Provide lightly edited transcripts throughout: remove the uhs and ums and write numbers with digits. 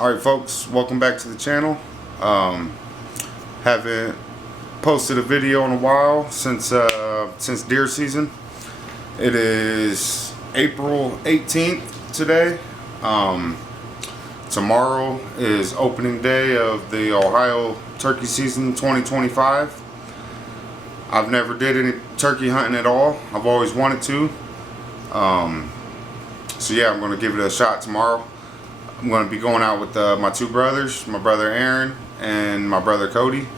Alright folks, welcome back to the channel. Haven't posted a video in a while since deer season. It is April 18th today. Tomorrow is opening day of the Ohio turkey season 2025. I've never did any turkey hunting at all. I've always wanted to. So yeah, I'm going to give it a shot tomorrow. I'm going to be going out with my two brothers, my brother Aaron and my brother Cody.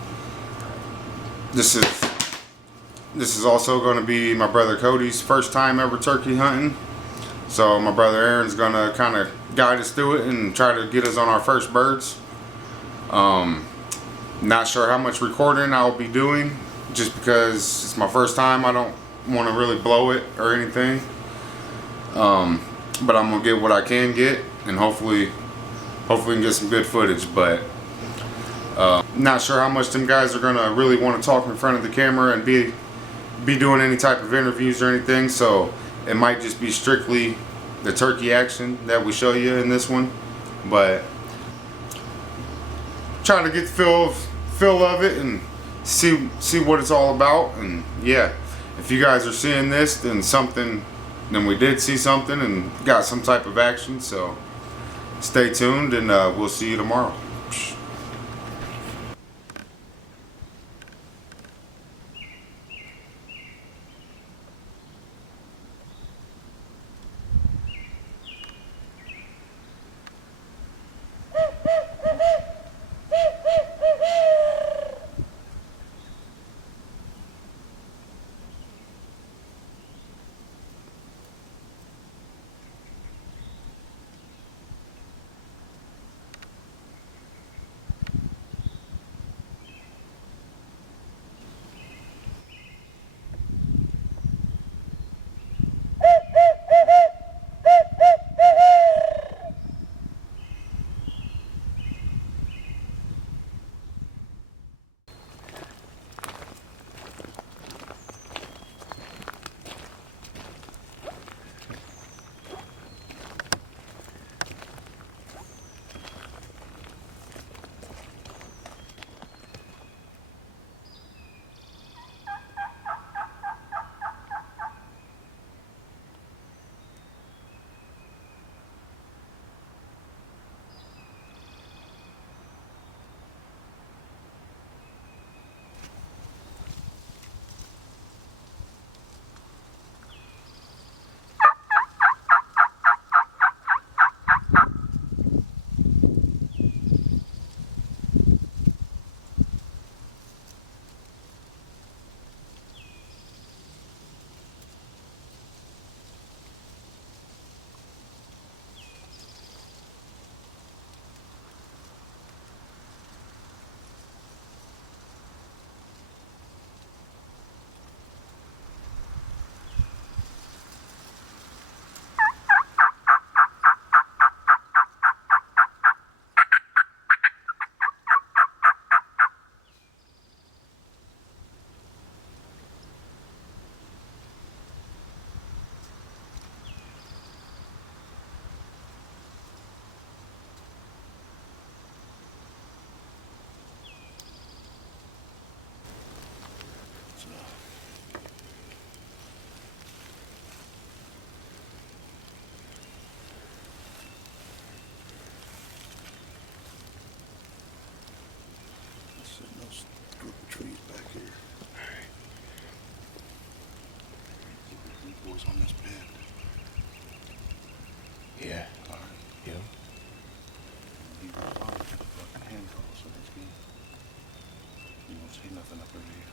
This is also going to be my brother Cody's first time ever turkey hunting. So my brother Aaron's going to kind of guide us through it and try to get us on our first birds. Not sure how much recording I'll be doing, just because it's my first time. I don't want to really blow it or anything. But I'm gonna get what I can get, and hopefully get some good footage. But not sure how much them guys are gonna really want to talk in front of the camera and be doing any type of interviews or anything. So it might just be strictly the turkey action that we show you in this one. But trying to get the feel of it and see what it's all about. And yeah, if you guys are seeing this, then we did see something and got some type of action. So stay tuned, and we'll see you tomorrow. Group of trees back here. These boys on this bed. Yeah. All right. Yeah. You fucking hand calls so they can. You won't see nothing up in here.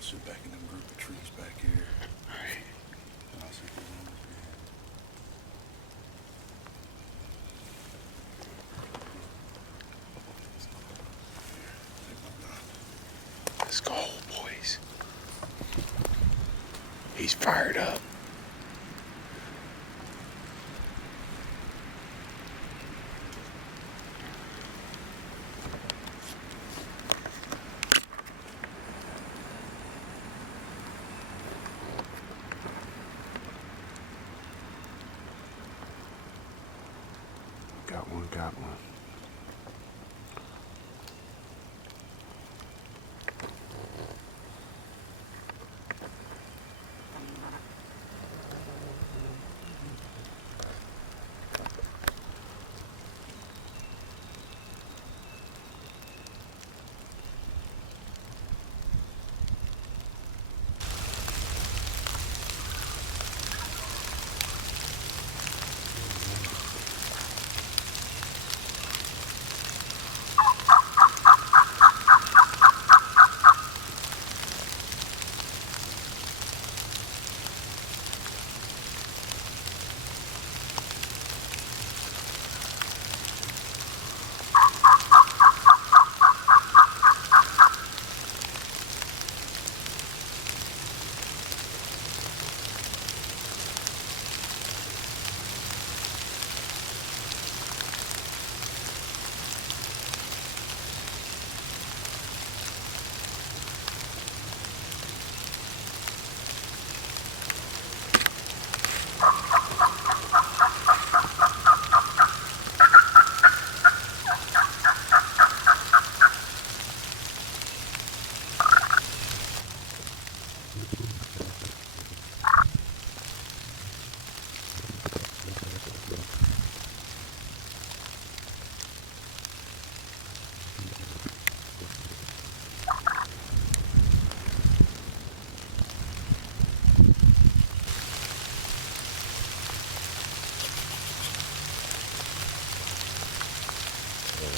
Sit back in them group of trees back here. All right. And I'll see who's on this bed. Let's go, boys. He's fired up. Got one, got one.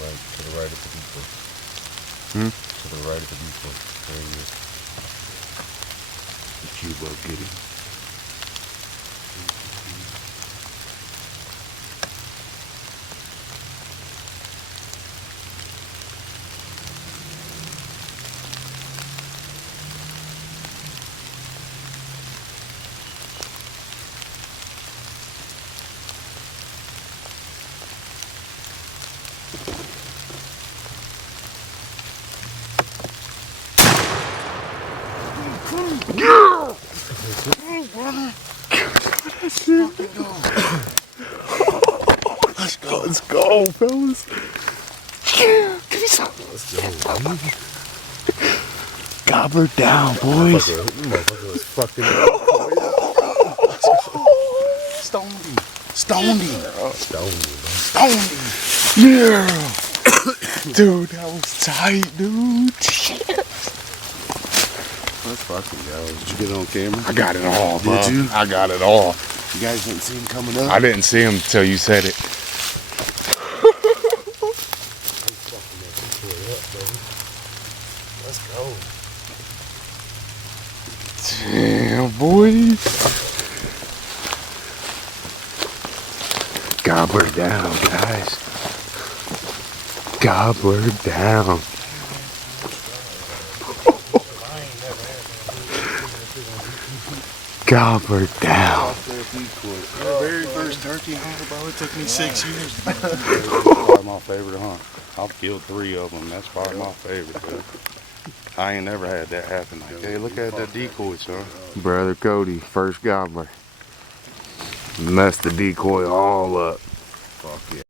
To the right of the decoy. To the right of the decoy. There he is. The cube up, get him. Let's go, fellas. Give me some. Let's go. Gobbler down, boys. Motherfucker was fucking. Stoned him. Stoned him. Stoned him. Stoned him. Yeah. Dude, that was tight, dude. Let's fucking go. Did you get it on camera? I got it all, bro. Did you? I got it all. You guys didn't see him coming up? I didn't see him till you said it. Let's go. Damn, boy. Gobbler down, guys. Gobbler down. Gobbler down. The very first turkey hunt, bro, it took me 6 years. That's probably my favorite hunt. I've killed 3 of them. That's probably my favorite, dude. I ain't never had that happen like that. Hey, look at that decoy, son. Brother Cody, first gobbler. Messed the decoy all up. Fuck yeah.